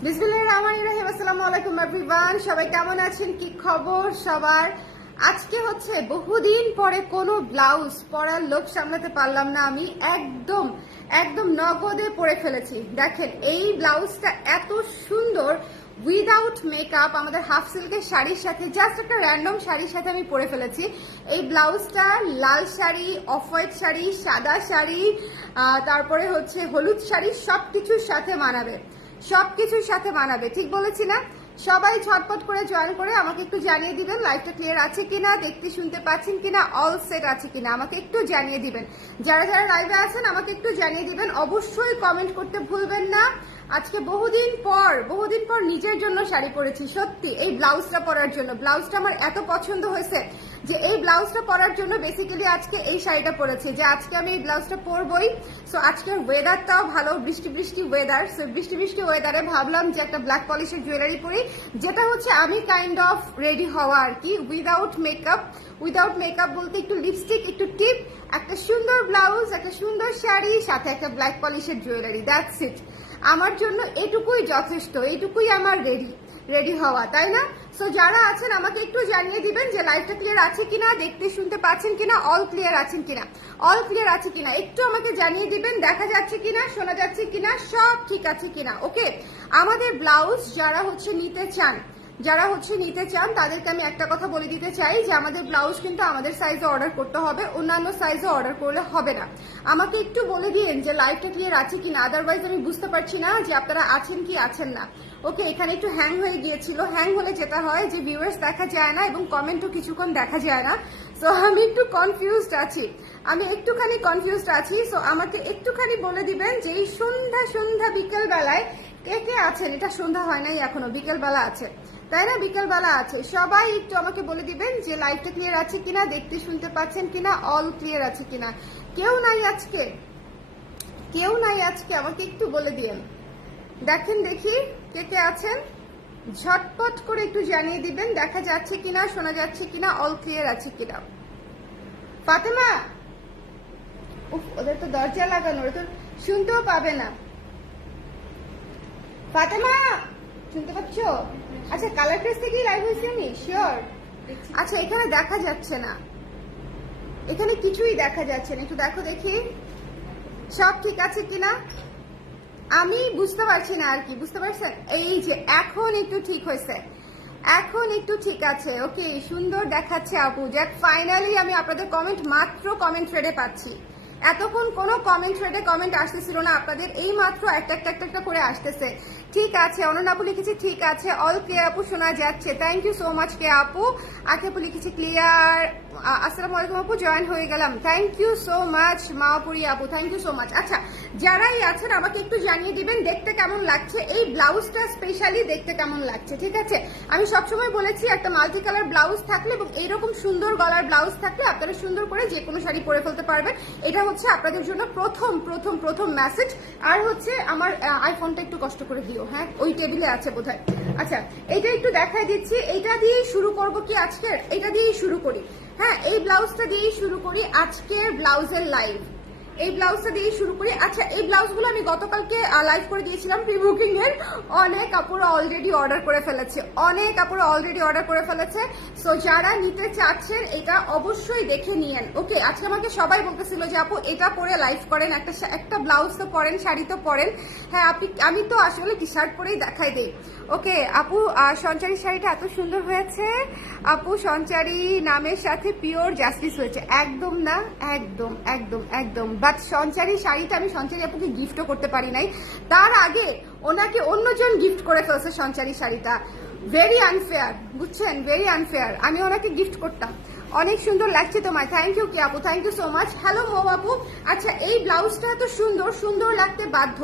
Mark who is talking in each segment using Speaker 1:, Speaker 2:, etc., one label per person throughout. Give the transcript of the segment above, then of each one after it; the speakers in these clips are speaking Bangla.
Speaker 1: আসসালামু আলাইকুম এভরিওয়ান সবাই কেমন আছেন? কি খবর সবার? আজকে হচ্ছে বহুদিন পরে কোনো ব্লাউজ পরার লোক সামলাতে পারলাম না আমি। একদম একদম নগদে পরে ফেলেছি। দেখেন, এই ব্লাউজটা এত সুন্দর উইদাউট মেকআপ আমাদের হাফ সিল্কের শাড়ির সাথে জাস্ট একটা র্যান্ডম শাড়ির সাথে আমি পরে ফেলেছি। এই ব্লাউজটা লাল শাড়ি অফ হোয়াইট শাড়ি, সাদা শাড়ি তারপরে হচ্ছে হলুদ শাড়ি সব কিছুর সাথে মানাবে। সবকিছুর সাথে মানাবে। ঠিক বলেছি না? সবাই ঝটপট করে জয়েন করে আমাকে একটু জানিয়ে দিবেন, লাইফটা ক্লিয়ার আছে কিনা, দেখতে শুনতে পাচ্ছেন কিনা অল সেট আছে কিনা, আমাকে একটু জানিয়ে দিবেন। যারা যারা লাইভে আছেন, আমাকে একটু জানিয়ে দিবেন। অবশ্যই কমেন্ট করতে ভুলবেন না। আজকে বহুদিন পর বহুদিন পর নিজের জন্য শাড়ি পরেছি, সত্যি। এই ব্লাউজটা পরার জন্য। ব্লাউজটা আমার এত পছন্দ হয়েছে যে এই ব্লাউজটা পরার জন্য বেসিক্যালি আজকে এই শাড়িটা পরেছি যে আজকে আমি এই ব্লাউজটা পরবই। সো আজকের ওয়েদারটাও ভালো, বৃষ্টি বৃষ্টি ওয়েদার সো বৃষ্টি বৃষ্টি ওয়েদারে ভাবলাম যে একটা ব্ল্যাক পলিশের জুয়েলারি পরি, যেটা হচ্ছে আমি কাইন্ড অফ রেডি হওয়া আর কি উইদাউট মেকআপ উইদাউট মেকআপ বলতে একটু লিপস্টিক একটু টিপ একটা সুন্দর ব্লাউজ, একটা সুন্দর শাড়ি, সাথে একটা ব্ল্যাক পলিশের জুয়েলারি দ্যাটস ইট আমার জন্য এটুকুই যথেষ্ট, এটুকুই আমার রেডি রেডি হওয়া, তাই না? সো যারা আছেন, আমাকে একটু জানিয়ে দিবেন যে লাইফটা ক্লিয়ার আছে কিনা, দেখতে শুনতে পাচ্ছেন কিনা অল ক্লিয়ার আছেন কিনা? অল ক্লিয়ার আছে কিনা? একটু আমাকে জানিয়ে দিবেন, দেখা যাচ্ছে কিনা, শোনা যাচ্ছে কিনা, সব ঠিক আছে কিনা ওকে আমাদের ব্লাউজ যারা হচ্ছে নিতে চান যারা হচ্ছে নিতে চান, তাদেরকে আমি একটা কথা বলে দিতে চাই যে আমাদের ব্লাউজ কিন্তু আমাদের সাইজে অর্ডার করতে হবে, অন্যান্য সাইজে অর্ডার করলে হবে না। আমাকে একটু বলে দিন যে লাইভটা ক্লিয়ার আছে কিনা আদারওয়াইজ আমি বুঝতে পারছি না যে আপনারা আছেন কি আছেন না। ওকে এখানে একটু হ্যাং হয়ে গিয়েছিল। হ্যাং হলে যেটা হয় যে ভিউয়ার্স দেখা যায় না এবং কমেন্টও কিছুক্ষণ দেখা যায় না। সো আমি একটু কনফিউজড আছি। আমি একটুখানি কনফিউজড আছি। সো আমাকে একটুখানি বলে দিবেন যে এই সন্ধ্যা সন্ধ্যা বিকেলবেলায় কে কে আছেন? এটা সন্ধ্যা হয় নাই এখনও, বিকেলবেলা আছে তাই না? বিকেল বেলা আছে। সবাই একটু আমাকে বলে দিবেন যে লাইভটা ক্লিয়ার আছে কিনা, দেখতে শুনতে পাচ্ছেন কিনা অল ক্লিয়ার আছে কিনা। কেউ নাই আজকে। কেউ নাই আজকে, আমাকে একটু বলে দিন দেখেন দেখি কে কে আছেন। ঝটপট করে একটু জানিয়ে দিবেন, দেখা যাচ্ছে কিনা, শোনা যাচ্ছে কিনা অল ক্লিয়ার আছে কিনা। ফাতেমা! উফ, ওদের তো দরজা লাগানো, ওরা তো শুনতেও পাবে না। ফাতেমা! শুনতে পাচ্ছ? আচ্ছা কালার ড্রেস থেকেই লাইভ হয়েছে নি শিওর আচ্ছা এখানে দেখা যাচ্ছে না। এখানে কিছুই দেখা যাচ্ছে না। একটু দেখো দেখি। সব ঠিক আছে কিনা? আমি বুঝতে পারছি না আর কি, বুঝতে পারছেন? এই যে, এখন একটু ঠিক হয়েছে। এখন একটু ঠিক আছে ওকে সুন্দর দেখাচ্ছে আপু। যাক ফাইনালি আমি আপনাদের কমেন্ট মাত্র কমেন্ট থ্রেডে পাচ্ছি। এতক্ষণ কোনো কমেন্ট থ্রেডে কমেন্ট আসতেছিল না, আপনাদের এই মাত্র একটা একটা একটা করে আসতেছে। ঠিক আছে অননাপু লিখেছে, ঠিক আছে অল কে আপু, শোনা যাচ্ছে। থ্যাংক ইউ সো মাচ কে আপু? আপু লিখেছে ক্লিয়ার আসসালামু আলাইকুম আপু জয়েন হয়ে গেলাম। থ্যাংক ইউ সো মাচ মাপুরি আপু থ্যাংক ইউ সো মাচ আচ্ছা যারাই আছেন, আমাকে একটু জানিয়ে দিবেন দেখতে কেমন লাগছে। এই ব্লাউজটা স্পেশালি দেখতে কেমন লাগছে, ঠিক আছে? আমি সবসময় বলেছি, একটা মাল্টি কালার ব্লাউজ থাকলে এবং এইরকম সুন্দর গলার ব্লাউজ থাকলে আপনারা সুন্দর করে যে কোনো শাড়ি পরে ফেলতে পারবেন। এটা হচ্ছে আপনাদের জন্য প্রথম প্রথম প্রথম মেসেজ আর হচ্ছে আমার আইফোনটা একটু কষ্ট করে দিও হ্যাঁ? ওই টেবিলে আছে বোধহয়। আচ্ছা এইটা একটু দেখাই দিচ্ছি। এইটা দিয়েই শুরু করব কি আজকের? এটা দিয়েই শুরু করি। হ্যাঁ এই ব্লাউজটা দিয়েই শুরু করি আজকের ব্লাউজের লাইভ এই ব্লাউজটা দিয়ে শুরু করি। আচ্ছা এই ব্লাউজগুলো আমি গতকালকে লাইভ করে দিয়েছিলাম প্রি বুকিং এর অনেক কাপড় অলরেডি অর্ডার করে ফেলেছে। অনেক কাপড় অলরেডি অর্ডার করে ফেলেছে। সো যারা নিতে চাচ্ছেন, এটা অবশ্যই দেখে নিয়েন। ওকে আজকে আমাকে সবাই বলতেছিল যে, আপু, এটা পরে লাইভ করেন। একটা একটা ব্লাউজ তো পরেন, শাড়ি তো পরেন। হ্যাঁ আপনি, আমি তো আসলে টি শার্ট পরেই দেখাই দেই। ওকে, আপু সঞ্চারী শাড়িটা এত সুন্দর হয়েছে। আপু, সঞ্চারী নামের সাথে পিওর জাস্টিস হয়েছে। একদম না, একদম একদম একদম। বাট সঞ্চারী শাড়িটা আমি সঞ্চারী আপুকে গিফটও করতে পারি নাই। তার আগে ওনাকে অন্যজন গিফট করে ফেলছে সঞ্চারী শাড়িটা। ভেরি আনফেয়ার বুঝছেন? ভেরি আনফেয়ার আমি ওনাকে গিফট করতাম। অনেক সুন্দর লাগছে তোমায়। থ্যাংক ইউ কি আপু? Thank you so much hello মো আপু। আচ্ছা এই ব্লাউজটা তো সুন্দর সুন্দর লাগতে বাধ্য।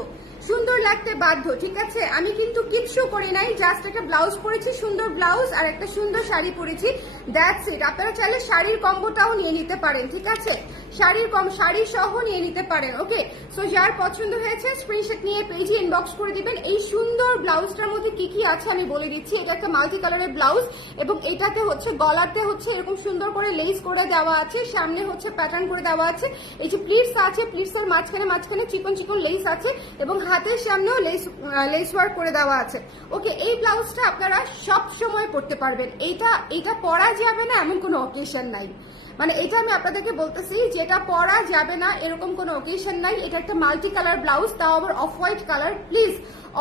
Speaker 1: সুন্দর লাগতে বাধ্য, ঠিক আছে? আমি কিন্তু কিচ্ছু করি নাই জাস্ট একটা ব্লাউজ পরেছি, সুন্দর ব্লাউজ আর একটা সুন্দর শাড়ি পরেছি দ্যাটস ইট আপনারা চাইলে শাড়ির কম্বোটাও নিয়ে নিতে পারেন, ঠিক আছে? শাড়ির কম শাড়ি সহ নিয়ে নিতে পারেন ওকে সো যার পছন্দ হয়েছে স্ক্রিনশট নিয়ে পেজে ইনবক্স করে দিবেন। এই সুন্দর ব্লাউজটার মধ্যে কি কি আছে আমি বলে দিচ্ছি। এটা একটা মাল্টি কালারের ব্লাউজ এবং এটাতে হচ্ছে গলাতে হচ্ছে এরকম সুন্দর করে লেস করে দেওয়া আছে, সামনে হচ্ছে প্যাটার্ন করে দেওয়া আছে। এই যে প্লিটস আছে প্লিটসের মাঝখানে মাঝখানে চিকন চিকন লেস আছে এবং হাতের সামনেও লেস লেস ওয়ার্ক করে দেওয়া আছে। ওকে এই ব্লাউজটা আপনারা সব সময় পরতে পারবেন। এটা এটা পরা যাবে না, এমন কোনো অকেশন নাই। মানে এটা আমি আপনাদেরকে বলতেছি, যেটা পরা যাবে না, এরকম কোনো অকেশন নাই। এটা একটা মাল্টি কালার ব্লাউজ তাও আবার off white colour please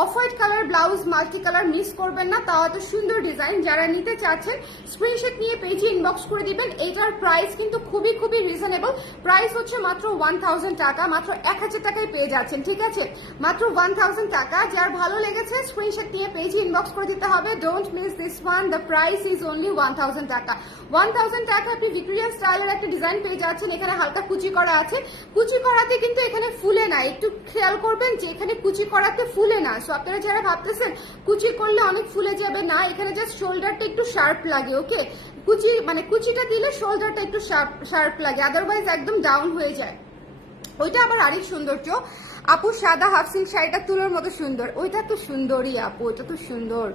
Speaker 1: off white colour blouse multi colour miss করবেন না, তাও এত সুন্দর ডিজাইন যারা নিতে চাচ্ছেন স্ক্রিনশট নিয়ে পেজে ইনবক্স করে দিবেন। এটার প্রাইস কিন্তু খুবই খুবই রিজনেবল প্রাইস হচ্ছে মাত্র ওয়ান টাকা, মাত্র এক হাজার টাকায় পেয়ে যাচ্ছেন, ঠিক আছে? মাত্র ওয়ান টাকা। যার ভালো লেগেছে স্ক্রিনশট নিয়ে পেজে ইনবক্স করে দিতে হবে। Don't miss this one the price is only one টাকা। ওয়ান টাকা আপনি ভিক্টোরিয়ান স্টাইলের একটা ডিজাইন পেয়ে যাচ্ছেন। এখানে হালকা কুচি করা আছে। কুচি করাতে কিন্তু এখানে ফুলে না। একটু খেয়াল করবেন যে এখানে কুচি করাতে ফুলে না। সো আপনারা যারা ভাবতেছেন, কুচি করলে অনেক ফুলে যাবে, না, এখানে জাস্ট শোল্ডারটা একটু শার্প লাগে ওকে কুচি মানে কুচিটা দিলে শোল্ডারটা একটু শার্প শার্প লাগে আদারওয়াইজ একদম ডাউন হয়ে যায়। ওইটা আবার আরেক সৌন্দর্য। আপু সাদা হাফ সিল্ক শাড়িটা তুলোর মতো সুন্দর। ওইটা তো সুন্দরই আপু, ওইটা তো সুন্দর।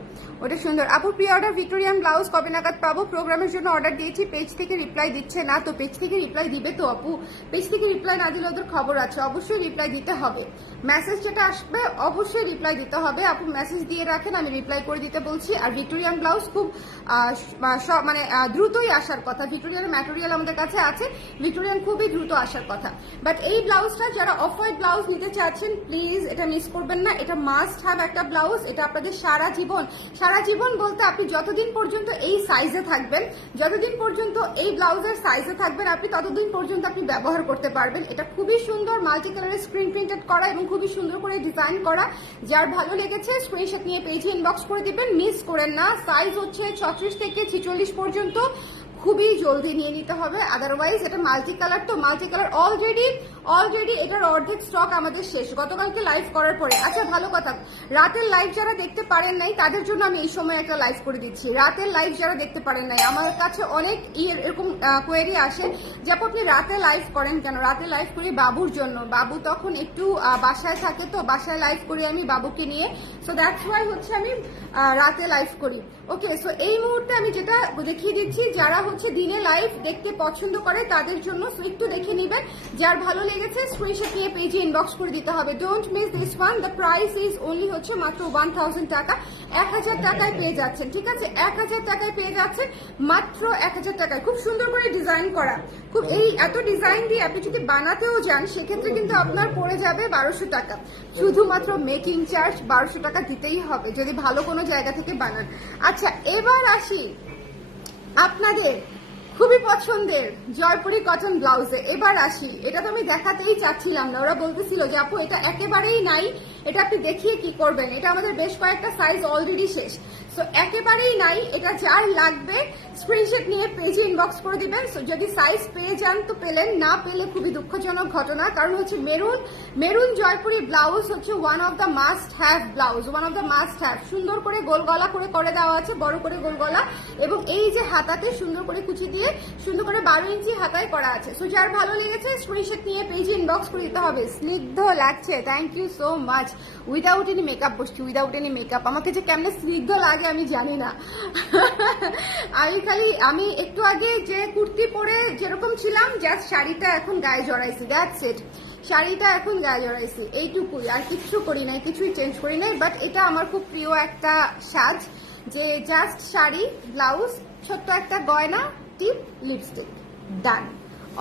Speaker 1: ওটা সুন্দর। আপু প্রি অর্ডার ভিক্টোরিয়ান ব্লাউজ কবে নাগাদ পাবো? প্রোগ্রামের জন্য অর্ডার দিয়েছি পেজ থেকে রিপ্লাই দিচ্ছে না। তো পেজ থেকে রিপ্লাই দিবে তো আপু? পেজ থেকে রিপ্লাই না দিলে ওদের খবর আছে, অবশ্যই রিপ্লাই দিতে হবে। মেসেজ যেটা আসবে, অবশ্যই রিপ্লাই দিতে হবে। আপু মেসেজ দিয়ে রাখেন, আমি রিপ্লাই করে দিতে বলছি। আর ভিক্টোরিয়ান ব্লাউজ খুব মানে দ্রুতই আসার কথা। ভিক্টোরিয়ান ম্যাটেরিয়াল আমাদের কাছে আছে। ভিক্টোরিয়ান খুবই দ্রুত আসার কথা। বাট এই ব্লাউজটা যারা অফ হোয়াইট ব্লাউজ নিতে চাচ্ছেন প্লিজ এটা মিস করবেন না। এটা মাস্ট হ্যাভ একটা ব্লাউজ এটা আপনাদের সারা জীবন। সারা জীবন বলতে আপনি যতদিন পর্যন্ত এই সাইজে থাকবেন, যতদিন পর্যন্ত এই ব্লাউজের সাইজে থাকবেন, আপনি ততদিন পর্যন্ত আপনি ব্যবহার করতে পারবেন। এটা খুবই সুন্দর মাল্টি কালারের স্ক্রিন প্রিন্টেড করা এবং খুবই সুন্দর করে ডিজাইন করা। যার ভালো লেগেছে স্ক্রিনশট নিয়ে পেজে ইনবক্স করে দিবেন। মিস করেন না। সাইজ হচ্ছে ছত্রিশ থেকে ছিচল্লিশ পর্যন্ত। খুবই জলদি নিয়ে নিতে হবে। আদারওয়াইজ এটা মাল্টি কালার তো মাল্টি কালার অলরেডি অলরেডি এটার অর্ধেক স্টক আমাদের শেষ। গতকালকে লাইভ করার পরে। আচ্ছা ভালো কথা। রাতের লাইভ যারা দেখতে পারেন নাই, তাদের জন্য আমি এই সময় একটা লাইভ করে দিচ্ছি। রাতের লাইভ যারা দেখতে পারেন নাই, আমার কাছে অনেক ইয়ে- এরকম কোয়েরি আসে যে, আপু, আপনি রাতে লাইভ করেন কেন? রাতে লাইভ করি বাবুর জন্য। বাবু তখন একটু বাসায় থাকে তো, বাসায় লাইভ করি আমি বাবুকে নিয়ে। সো দ্যাটস ওয়াই হচ্ছে আমি রাতে লাইভ করি। ওকে সো এই মুহূর্তে আমি যেটা দেখিয়ে দিচ্ছি, যারা হচ্ছে দিনে লাইভ দেখতে পছন্দ করে, তাদের জন্য একটু দেখে নেবেন। যার ভালো লেগেছে স্ক্রিনশট নিয়ে পেজে ইনবক্স করে দিতে হবে। Don't miss this one the price is only হচ্ছে মাত্র ওয়ান থাউজেন্ড টাকা। এক হাজার টাকায় পেয়ে যাচ্ছেন, ঠিক আছে? এক হাজার টাকায় পেয়ে যাচ্ছেন মাত্র এক হাজার টাকায়। খুব সুন্দর করে ডিজাইন করা। খুব এই এত ডিজাইন দিয়ে আপনি যদি বানাতেও যান, সেক্ষেত্রে কিন্তু আপনার পড়ে যাবে বারোশো টাকা। শুধুমাত্র মেকিং চার্জ বারোশো টাকা দিতেই হবে, যদি ভালো কোনো জায়গা থেকে বানান। আচ্ছা এবার আসি আপনাদের খুবই পছন্দের জয়পুরি কটন ব্লাউজে এবার আসি। এটা তো আমি দেখাতেই চাচ্ছিলাম না। ওরা বলতেছিল যে, আপু, এটা একেবারেই নাই। এটা আপনি দেখিয়ে কি করবেন? এটা আমাদের বেশ কয়েকটা সাইজ অলরেডি শেষ। সো একেবারেই নাই, এটা যার লাগবে স্ক্রিনশট নিয়ে পেজে ইনবক্স করে দিবেন। সো যদি সাইজ পেয়ে যান, তো পেলেন, না পেলে খুবই দুঃখজনক ঘটনা। কারণ হচ্ছে মেরুন মেরুন জয়পুরি ব্লাউজ হচ্ছে one of the must have blouse one of the must have সুন্দর করে গোল গলা করে করে দেওয়া আছে, বড় করে গোল গলা। এবং এই যে হাতাতে সুন্দর করে কুচি দিয়ে সুন্দর করে বারো ইঞ্চি হাতায় করা আছে। সো যার ভালো লেগেছে স্ক্রিনশট নিয়ে পেজে ইনবক্স করে দিতে হবে। স্নিগ্ধ লাগছে thank you so much without any makeup বসছি উইদাউট এনি মেকআপ আমাকে যে কেমনে স্নিগ্ধ লাগে আমি জানি না। আমি খালি, আমি একটু আগে যে কুর্তি পরে যেরকম ছিলাম জাস্ট শাড়িটা এখন গায়ে জড়াইছি দ্যাটস ইট শাড়িটা এখন গায়ে জড়াইছি, এইটুকুই, আর কিচ্ছু করি নাই, কিছুই চেঞ্জ করি নাই বাট এটা আমার খুব প্রিয় একটা সাজ, যে জাস্ট শাড়ি ব্লাউজ ছোট্ট একটা গয়না টিপ লিপস্টিক ডান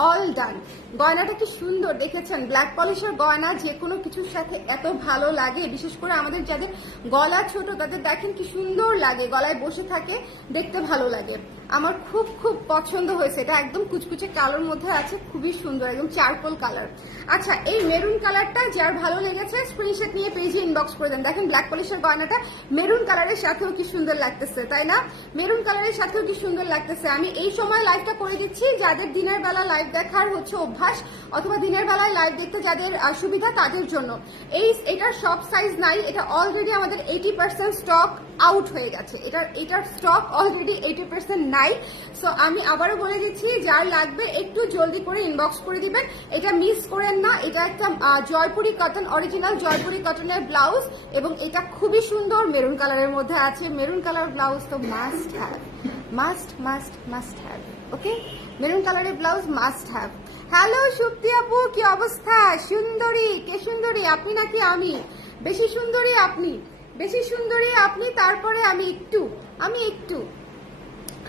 Speaker 1: অল ডান গয়নাটা কি সুন্দর, দেখেছেন? ব্ল্যাক পলিশের গয়না যে কোনো কিছুর সাথে এত ভালো লাগে, বিশেষ করে আমাদের যাদের গলা ছোট, তাদের দেখেন কি সুন্দর লাগে, গলায় বসে থাকে, দেখতে ভালো লাগে। আমার খুব খুব পছন্দ হয়েছে। এটা একদম কুচকুচে কালোর মধ্যে আছে, খুবই সুন্দর, একদম চারকোল কালার। আচ্ছা এই মেরুন কালারটা যার ভালো লেগেছে স্ক্রিনশট নিয়ে পেজে ইনবক্স করে দেন। দেখেন ব্ল্যাক পলিশের গয়নাটা মেরুন কালারের সাথেও কি সুন্দর লাগতেছে, তাই না? মেরুন কালারের সাথেও কি সুন্দর লাগতেছে। আমি এই সময় লাইভটা করে দিচ্ছি, যাদের দিনের বেলা লাইভ দেখার হচ্ছে অভ্যাস অথবা দিনের বেলায় লাইভ দেখতে যাদের সুবিধা তাদের জন্য। এই, এটার সব সাইজ নাই, এটা অলরেডি আমাদের এইটি পার্সেন্ট স্টক আউট হয়ে গেছে। এটার এটার স্টক অলরেডি এইটি পার্সেন্ট নাই। সো আমি আবারও বলে দিচ্ছি, যার লাগবে একটু জলদি করে ইনবক্স করে দিবেন। এটা মিস করেন না, এটা একটা জয়পুরি কটন অরিজিনাল জয়পুরি কটনের ব্লাউজ এবং এটা খুবই সুন্দর মেরুন কালারের মধ্যে আছে। মেরুন কালার ব্লাউজ তো must have must must must have okay maroon কালারের blouse must have hello Supti আপু, কি অবস্থা? সুন্দরী, কে সুন্দরী? আপনি নাকি আমি? বেশি সুন্দরী আপনি। বেশি সুন্দরী আপনি, তারপরে আমি একটু। আমি একটু।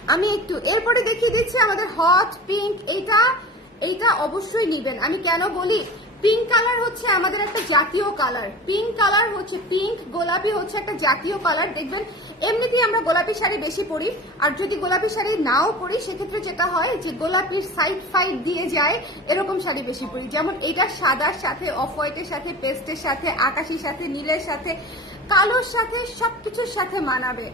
Speaker 1: আমি একটু। এরপরে দেখিয়ে দিচ্ছি আমাদের হট পিঙ্ক এইটা এইটা অবশ্যই নিবেন। আমি কেন বলি? পিঙ্ক কালার হচ্ছে আমাদের একটা জাতীয় কালার পিঙ্ক কালার হচ্ছে পিঙ্ক গোলাপি হচ্ছে একটা জাতীয় কালার দেখবেন, এমনিতেই আমরা গোলাপি শাড়ি বেশি পরি, আর যদি গোলাপি শাড়ি নাও পরি, সেক্ষেত্রে যেটা হয় যে গোলাপির সাইড ফাইড দিয়ে যায়, এরকম শাড়ি বেশি পরি। যেমন এটা সাদার সাথে অফ হোয়াইটের সাথে পেস্টের সাথে আকাশির সাথে, নীলের সাথে, কালোর সাথে, সবকিছুর সাথে মানাবে।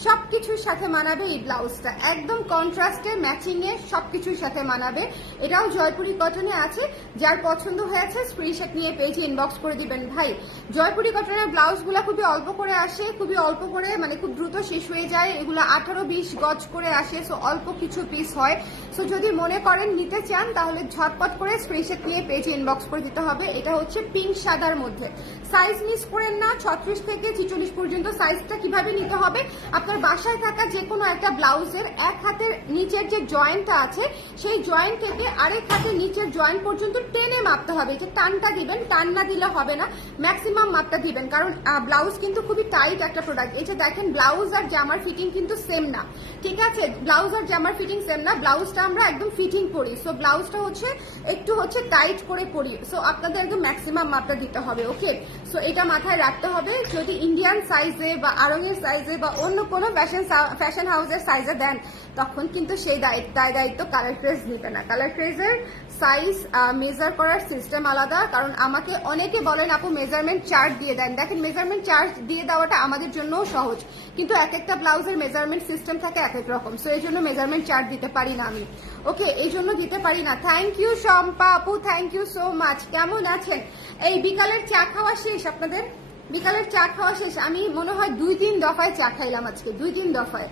Speaker 1: সবকিছুর সাথে মানাবে এই ব্লাউজটা। একদম কন্ট্রাস্টে ম্যাচিং এ সবকিছুর সাথে মানাবে। এটাও জয়পুরি কটনে আছে। যার পছন্দ হয়েছে স্ক্রিনশট নিয়ে পেজে ইনবক্স করে দিবেন। ভাই, জয়পুরি কটনের ব্লাউজগুলো খুবই অল্প করে আসে, খুবই অল্প করে মানে খুব দ্রুত শেষ হয়ে যায়। এগুলো আঠারো বিশ গজ করে আসে সো অল্প কিছু পিস হয়। সো যদি মনে করেন নিতে চান, তাহলে ঝটপট করে স্ক্রিনশট নিয়ে পেজে ইনবক্স করে দিতে হবে। এটা হচ্ছে পিঙ্ক সাদার মধ্যে। সাইজ মিস করেন না, ছত্রিশ থেকে ছিচল্লিশ পর্যন্ত সাইজটা কীভাবে নিতে হবে? আপনার বাসায় থাকা যে কোনো একটা ব্লাউজের এক হাতের নিচের যে জয়েন্টটা আছে, সেই জয়েন্ট থেকে আরেক হাতের নিচের জয়েন্ট পর্যন্ত টেনে মাপতে হবে। যে টানটা দিবেন, টান না দিলে হবে না ম্যাক্সিমাম মাপটা দিবেন। কারণ ব্লাউজ কিন্তু খুবই টাইট একটা প্রোডাক্ট এই যে দেখেন, ব্লাউজ আর জামার ফিটিং কিন্তু সেম না। ঠিক আছে? ব্লাউজ আর জামার ফিটিং সেম না। ব্লাউজটা আমরা একদম ফিটিং করি। সো ব্লাউজটা হচ্ছে, একটু হচ্ছে টাইট করে পরি সো আপনাদের একদম ম্যাক্সিমাম মাপটা দিতে হবে ওকে সো এটা মাথায় রাখতে হবে। যদি ইন্ডিয়ান সাইজে বা আরঙের সাইজে বা অন্য কোনো ফ্যাশন ফ্যাশন হাউসের সাইজে দেন, তখন কিন্তু সেই দায়িত্ব দায় দায়িত্ব কালার ক্রেজ নিবে না। কালার ক্রেজের সাইজ মেজার করার সিস্টেম আলাদা, কারণ আমাকে অনেকে বলেন, আপু মেজারমেন্ট চার্ট দিয়ে দেন। দেখেন মেজারমেন্ট চার্ট দিয়ে দেওয়াটা আমাদের জন্যও সহজ, কিন্তু এক একটা ব্লাউজের মেজারমেন্ট সিস্টেম থাকে এক এক রকম সো এই জন্য মেজারমেন্ট চার্ট দিতে পারি না আমি। ওকে এই জন্য দিতে পারি না। থ্যাংক ইউ শম্পা আপু থ্যাংক ইউ সো মাচ কেমন আছেন? এই বিকালের চা খাওয়া শেষ আপনাদের? বিকালের চা খাওয়া শেষ। আমি মনে হয় দুই তিন দফায় চা খাইলাম আজকে দুই তিন দফায়।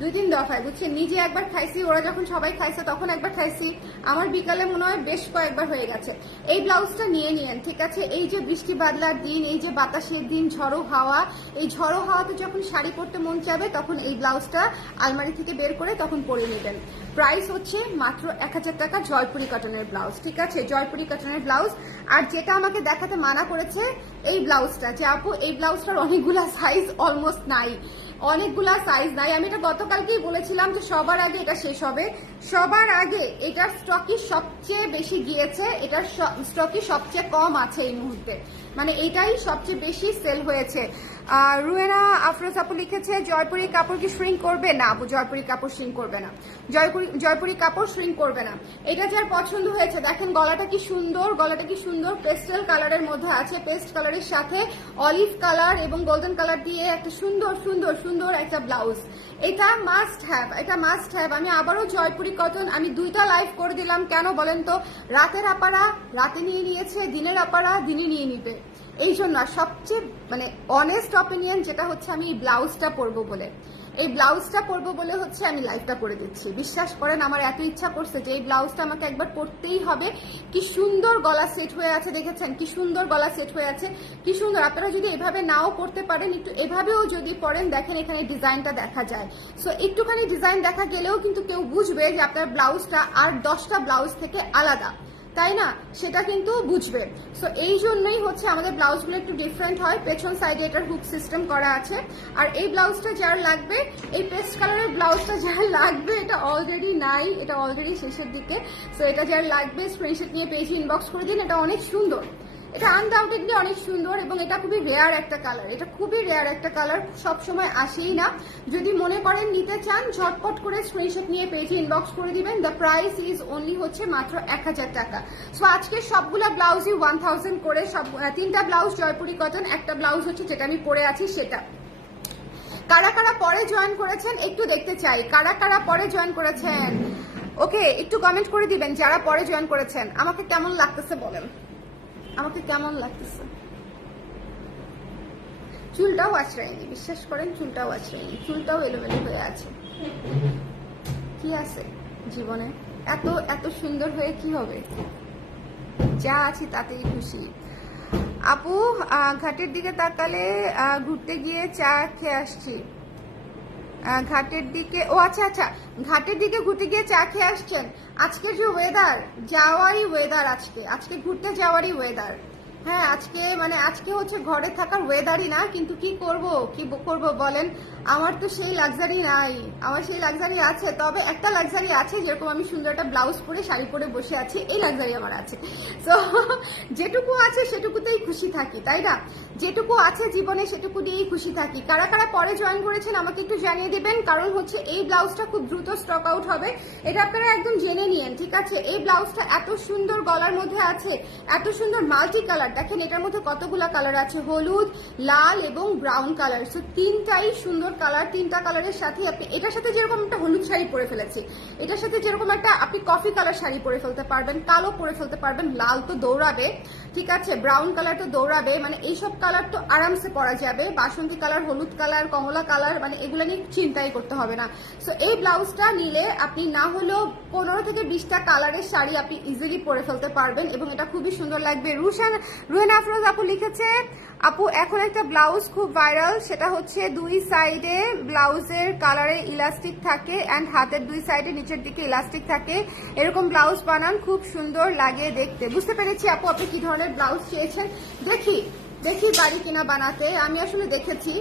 Speaker 1: দুই তিন দফায়, বুঝছেন? নিজে একবার খাইছি, ওরা যখন সবাই খাইছে, তখন একবার খাইছি। আমার বিকালে মনে হয় বেশ কয়েকবার হয়ে গেছে। এই ব্লাউজটা নিয়ে নিয়েন, ঠিক আছে? এই যে বৃষ্টি বাদলার দিন, এই যে বাতাসের দিন, ঝড়ো হাওয়া, এই ঝড়ো হাওয়াতে যখন শাড়ি পরতে মন চাবে, তখন এই ব্লাউজটা আলমারি থেকে বের করে তখন পরে নেবেন। প্রাইস হচ্ছে মাত্র এক হাজার টাকা জয়পুরি কটনের ব্লাউজ, ঠিক আছে? জয়পুরি কটনের ব্লাউজ। আর যেটা আমাকে দেখাতে মানা করেছে, এই ব্লাউজটা। যে আপু, এই ব্লাউজটার অনেকগুলা সাইজ অলমোস্ট নাই। অনেকগুলা সাইজ নাই। আমি এটা গতকালকেই বলেছিলাম যে সবার আগে এটা শেষ হবে। সবার আগে এটার স্টকই সবচেয়ে বেশি গিয়েছে। এটার স্টকই সবচেয়ে কম আছে এই মুহূর্তে। মানে এটাই সবচেয়ে বেশি সেল হয়েছে। রুয়েনা, আফরোজ আপু লিখেছে, জয়পুরি কাপড় কি শ্রিং করবে? না আপু, জয়পুরি কাপড় শ্রিং করবে না। জয়পুরি জয়পুরি কাপড় শ্রিং করবে না। এটা যার পছন্দ হয়েছে, দেখেন গলাটা কি সুন্দর, গলাটা কি সুন্দর পেস্টেল কালারের মধ্যে আছে পেস্ট কালারের সাথে অলিভ কালার এবং গোল্ডেন কালার দিয়ে একটা সুন্দর সুন্দর সুন্দর একটা ব্লাউজ এটা মাস্ট হ্যাভ এটা মাস্ট হ্যাভ আমি আবারও জয়পুরি কটন আমি দুইটা লাইভ করে দিলাম। কেন বলেন তো? রাতের আপারা, রাতে নিয়ে নিয়েছে, দিনের আপারা দিনে নিয়ে নিবে। এই জন্য সবচেয়ে মানে অনেস্ট অপিনিয়ন যেটা হচ্ছে আমি এই ব্লাউজটা পরবো বলে। এই ব্লাউজটা পরবো বলে হচ্ছে আমি লাইফটা করে দিচ্ছি। বিশ্বাস করেন, আমার এত ইচ্ছা করছে যে এই ব্লাউজটা আমাকে একবার পরতেই হবে। কি সুন্দর গলা সেট হয়ে আছে, দেখেছেন? কি সুন্দর গলা সেট হয়ে আছে, কি সুন্দর। আপনারা যদি এভাবে নাও করতে পারেন, একটু এভাবেও যদি পরেন, দেখেন এখানে ডিজাইনটা দেখা যায়। সো একটুখানি ডিজাইন দেখা গেলেও কিন্তু কেউ বুঝবে যে আপনার ব্লাউজটা আর দশটা ব্লাউজ থেকে আলাদা। তাই না? সেটা কিন্তু বুঝবে। সো এই জন্যই হচ্ছে আমাদের ব্লাউজগুলো একটু ডিফারেন্ট হয়। পেছন সাইডে এটার হুক সিস্টেম করা আছে। আর এই ব্লাউজটা যার লাগবে, এই পেস্ট কালারের ব্লাউজটা যার লাগবে, এটা অলরেডি নাই, এটা অলরেডি শেষের দিকে। সো এটা যার লাগবে স্ক্রিনশট নিয়ে পেজে ইনবক্স করে দিন, এটা অনেক সুন্দর। এটা আনডাউটেডলি অনেক সুন্দর এবং এটা খুবই রেয়ার একটা কালার এটা খুবই রেয়ার একটা কালার সব সময় আসেই না। যদি মনে করেন নিতে চান, ঝটপট করে স্ক্রিনশট নিয়ে পেজে ইনবক্স করে দিবেন। দ্য প্রাইস ইজ অনলি হচ্ছে মাত্র এক হাজার টাকা। সো আজকে সবগুলা ব্লাউজই ওয়ান থাউজেন্ড করে, সব তিনটা ব্লাউজ জয়পুরি কটন একটা ব্লাউজ হচ্ছে যেটা আমি পরে আছি, সেটা। কারা কারা পরে জয়েন করেছেন, একটু দেখতে চাই। কারা কারা পরে জয়েন করেছেন? ওকে একটু কমেন্ট করে দিবেন যারা পরে জয়েন করেছেন। আমাকে কেমন লাগতেছে বলেন। আমাকে কেমন লাগতেছে? চুলটাও আছড়ায়নি, বিশ্বাস করেন, চুলটাও আছড়ায়নি, চুলটাও এলোমেলো হয়ে আছে। কি আছে জীবনে? এত এত সুন্দর হয়ে কি হবে? যা আছি তাতেই খুশি। আপু ঘাটের দিকে তাকালে ঘুরতে গিয়ে চা খেয়ে আসছি। ঘাটের দিকে, ও আচ্ছা আচ্ছা ঘাটের দিকে ঘুরতে গিয়ে চা খেয়ে আসছেন। আজকের যে ওয়েদার যাওয়ারই ওয়েদার আজকে। আজকে ঘুরতে যাওয়ারই ওয়েদার হ্যাঁ আজকে মানে আজকে হচ্ছে ঘরে থাকার ওয়েদারই না, কিন্তু কি করব কি করব বলেন? আমার তো সেই লাক্সারি নাই। আমার সেই লাক্সারি আছে। তবে একটা লাক্সারি আছে, যেরকম আমি সুন্দর একটা ব্লাউজ পরে, শাড়ি পরে বসে আছি, এই লাক্সারি আমার আছে। তো যেটুকু আছে সেটুকুতেই খুশি থাকি, তাই না? যেটুকু আছে জীবনে সেটুকু দিয়েই খুশি থাকি। কারা কারা পরে জয়েন করেছেন আমাকে একটু জানিয়ে দিবেন, কারণ হচ্ছে এই ব্লাউজটা খুব দ্রুত স্টক আউট হবে। এটা আপনারা একদম জেনে নিয়েন, ঠিক আছে? এই ব্লাউজটা এত সুন্দর গলার মধ্যে আছে, এত সুন্দর মাল্টি কালার দেখেন এটার মধ্যে কতগুলা কালার আছে? হলুদ, লাল এবং ব্রাউন কালার সো তিনটাই সুন্দর কালার তিনটা কালারের সাথে আপনি, এটার সাথে যেরকম একটা হলুদ শাড়ি পরে ফেলেছি, এটার সাথে যেরকম একটা আপনি কফি কালার শাড়ি পরে ফেলতে পারবেন, কালো পরে ফেলতে পারবেন, লাল তো দৌড়াবে। ঠিক আছে ব্রাউন কালার তো দৌড়াবে মানে এইসব কালার তো আরামসে পরা যাবে, বাসন্তী কালার হলুদ কালার কমলা কালার মানে এগুলো নিয়ে চিন্তাই করতে হবে না। সো এই ব্লাউজটা নিলে আপনি না হলেও পনেরো থেকে বিশটা কালারের শাড়ি আপনি ইজিলি পরে ফেলতে পারবেন এবং এটা খুবই সুন্দর লাগবে। রুশান, রুহেন আফরোজ আপু লিখেছে, আপু, এখন একটা ব্লাউজ খুব ভাইরাল সেটা হচ্ছে দুই সাইডে ব্লাউজের কালারে ইলাস্টিক থাকে অ্যান্ড হাতের দুই সাইডে নিচের দিকে ইলাস্টিক থাকে। এরকম ব্লাউজ বানান, খুব সুন্দর লাগে দেখতে। বুঝতে পেরেছি আপু, আপনি কি ধরনের ব্লাউজ চেয়েছেন। দেখি দেখি বাড়ি কিনা বানাতে। আমি আসলে দেখেছি,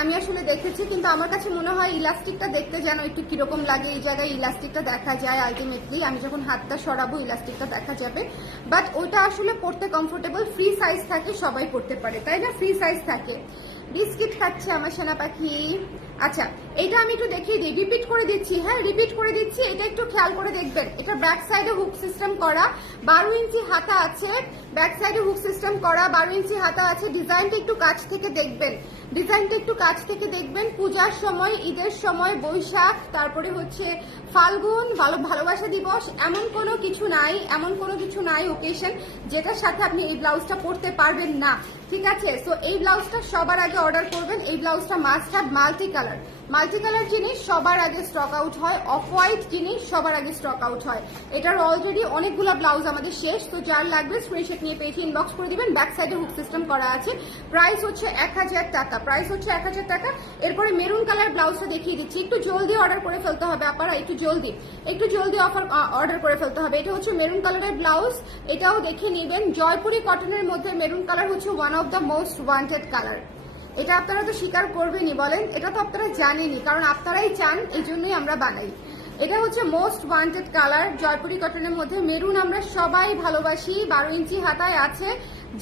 Speaker 1: আমি আসলে দেখেছি, কিন্তু আমার কাছে মনে হয় ইলাস্টিকটা দেখতে যেন একটু কীরকম লাগে। এই জায়গায় ইলাস্টিকটা দেখা যায় আলটিমেটলি আমি যখন হাতটা সরাবো, ইলাস্টিকটা দেখা যাবে। বাট ওইটা আসলে পড়তে কমফোর্টেবল ফ্রি সাইজ থাকে, সবাই পড়তে পারে, তাই না? ফ্রি সাইজ থাকে। বিস্কিট খাচ্ছে আমার সোনা পাখি। আচ্ছা এটা আমি একটু দেখিয়ে দিই। রিপিট করে দিচ্ছি হ্যাঁ? রিপিট করে দিচ্ছি, এটা একটু খেয়াল করে দেখবেন। এটা ব্যাক সাইডে হুক সিস্টেম করা। বারো ইঞ্চি হাতা আছে ব্যাক সাইডে হুক সিস্টেম করা। বারো ইঞ্চি হাতা আছে ডিজাইনটা একটু কাছ থেকে দেখবেন। ডিজাইনটা একটু কাছ থেকে দেখবেন। পূজার সময়, ঈদের সময়, বৈশাখ, তারপরে হচ্ছে ফাল্গুন, ভালো, ভালোবাসা দিবস, এমন কোনো কিছু নাই, এমন কোনো কিছু নাই ওকেশন যেটার সাথে আপনি এই ব্লাউজটা পরতে পারবেন না। ঠিক আছে সো এই ব্লাউজটা সবার আগে অর্ডার করবেন, এই ব্লাউজটা must have multi colour multi colour জিনিস সবার আগে স্টক আউট হয় অফ হোয়াইট জিনিস সবার আগে স্টক আউট হয়। এটার অলরেডি অনেকগুলো ব্লাউজ আমাদের শেষ, তো যার লাগবে স্ক্রিনশট নিয়ে পেয়েছি ইনবক্স করে দিবেন ব্যাক সাইডে হুক সিস্টেম করা আছে। প্রাইস হচ্ছে এক হাজার টাকা প্রাইস হচ্ছে এক হাজার টাকা। এরপরে মেরুন কালার ব্লাউজটা দেখিয়ে দিচ্ছি, একটু জলদি অর্ডার করে ফেলতে হবে আপনারা, একটু জলদি একটু জলদি অফার অর্ডার করে ফেলতে হবে। এটা হচ্ছে মেরুন কালারের ব্লাউজ এটাও দেখে নেবেন। জয়পুরি কটনের মধ্যে মেরুন কালার হচ্ছে one of the most wanted colour এটা আপনারা তো স্বীকার করবেনই, বলেন? এটা তো আপনারা জানেনই, কারণ আপনারাই চান, এই জন্যই আমরা বানাই। এটা হচ্ছে মোস্ট ওয়ান্টেড কালার জয়পুরি কটনের মধ্যে। মেরুন আমরা সবাই ভালোবাসি, বারো ইঞ্চি হাতায় আছে।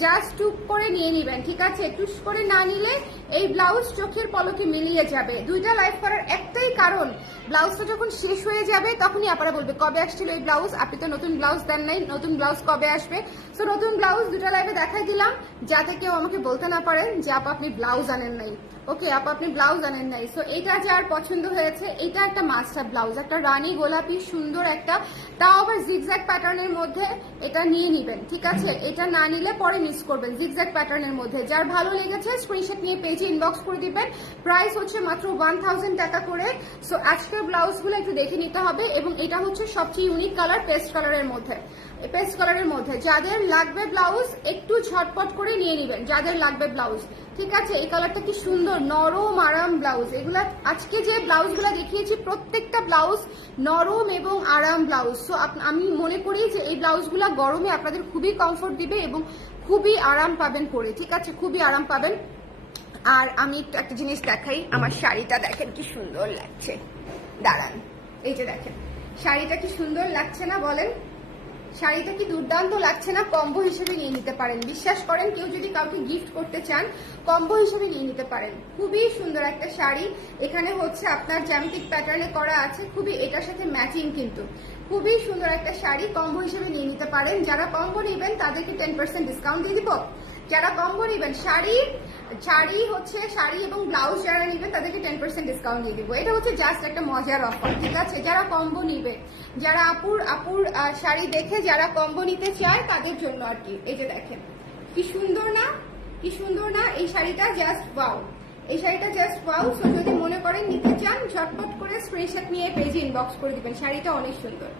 Speaker 1: জাস্ট টুক করে নিয়ে নিবেন, ঠিক আছে? টুস করে না নিলে এই ব্লাউজ চোখের পলকে মিলিয়ে যাবে। দুইটা লাইফ করার একটাই কারণ ব্লাউজটা যখন শেষ হয়ে যাবে, তখনই আপনারা বলবে, কবে আসছিল এই ব্লাউজ? আপনি তো নতুন ব্লাউজ দেন নাই, নতুন ব্লাউজ কবে আসবে? তো নতুন ব্লাউজ দুটা লাইভে দেখাই দিলাম, যাতে কেউ আমাকে বলতে না পারেন যে, আপা, আপনি ব্লাউজ আনেন নাই। ওকে আপা, আপনি ব্লাউজ আনেন নাই। সো এটা যার পছন্দ হয়েছে, এটা একটা মাস্টার ব্লাউজ, একটা রানী গোলাপি, সুন্দর একটা, তাও আবার জিগজ্যাগ প্যাটার্নের মধ্যে এটা নিয়ে নিবেন, ঠিক আছে? এটা না নিলে পরে মিস করবেন জিগজ্যাগ প্যাটার্নের মধ্যে। যার ভালো লেগেছে স্ক্রিনশট নিয়ে পেজে ইনবক্স করে দিবেন। প্রাইস হচ্ছে মাত্র ওয়ান টাকা করে। সো আজকের ব্লাউজগুলো একটু দেখে নিতে হবে এবং এটা হচ্ছে সবচেয়ে ইউনিক কালার পেস্ট কালারের মধ্যে। পেস্ট কালারের মধ্যে যাদের লাগবে ব্লাউজ, একটু ঝটপট করে নিয়ে নেবেন, যাদের লাগবে ব্লাউজ। ঠিক আছে? এই কালারটা কি সুন্দর, নরম আরাম ব্লাউজ। এগুলা আজকে যে ব্লাউজগুলো দেখিয়েছি, প্রত্যেকটা ব্লাউজ নরম এবং আরাম ব্লাউজ। সো আমি মনে করি যে এই ব্লাউজগুলো গরমে আপনাদের খুবই কমফোর্ট দিবে এবং খুবই আরাম পাবেন পরে। ঠিক আছে? খুবই আরাম পাবেন। আর আমি একটু একটা জিনিস দেখাই, আমার শাড়িটা দেখেন কি সুন্দর লাগছে। দাঁড়ান। এই যে দেখেন, শাড়িটা কি সুন্দর লাগছে না বলেন? শাড়িটা কি দুর্দান্ত লাগছে না কম্বো হিসেবে নিয়ে নিতে পারেন? বিশ্বাস করেন, কেউ যদি কাউকে গিফট করতে চান, কম্বো হিসেবে নিয়ে নিতে পারেন। খুবই সুন্দর একটা শাড়ি। এখানে হচ্ছে আপনার জ্যামিতিক প্যাটার্নে করা আছে, খুবই এটার সাথে ম্যাচিং কিন্তু। খুবই সুন্দর একটা শাড়ি, কম্বো হিসেবে নিয়ে নিতে পারেন। যারা কম্বো নেবেন, তাদেরকে টেন পার্সেন্ট ডিসকাউন্ট দিয়ে দিব। যারা কম্বো নেবেন শাড়ি শাড়ি হচ্ছে শাড়ি এবং ব্লাউজ যারা নিবে তাদেরকে টেন পার্সেন্ট ডিসকাউন্ট দিয়ে দিব। এটা হচ্ছে জাস্ট একটা মজার অফার ঠিক আছে? যারা কম্বো নিবে, যারা আপুর আপুর শাড়ি দেখে যারা কম্বো নিতে চায়, তাদের জন্য আর কি। এই যে দেখেন, কি সুন্দর না? কি সুন্দর না? এই শাড়িটা জাস্ট ওয়াও এই শাড়িটা জাস্ট ওয়াও সো যদি মনে করেন নিতে চান, ঝটপট করে স্ক্রিনশট নিয়ে পেজে ইনবক্স করে দিবেন। শাড়িটা অনেক সুন্দর।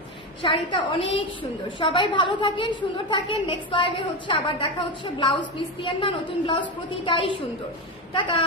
Speaker 1: শাড়িটা অনেক সুন্দর। সবাই ভালো থাকেন, সুন্দর থাকেন। নেক্সট লাইভে হচ্ছে আবার দেখা হচ্ছে ব্লাউজ পিস দিয়ে। না, নতুন ব্লাউজ প্রতিটাই সুন্দর। টাটা!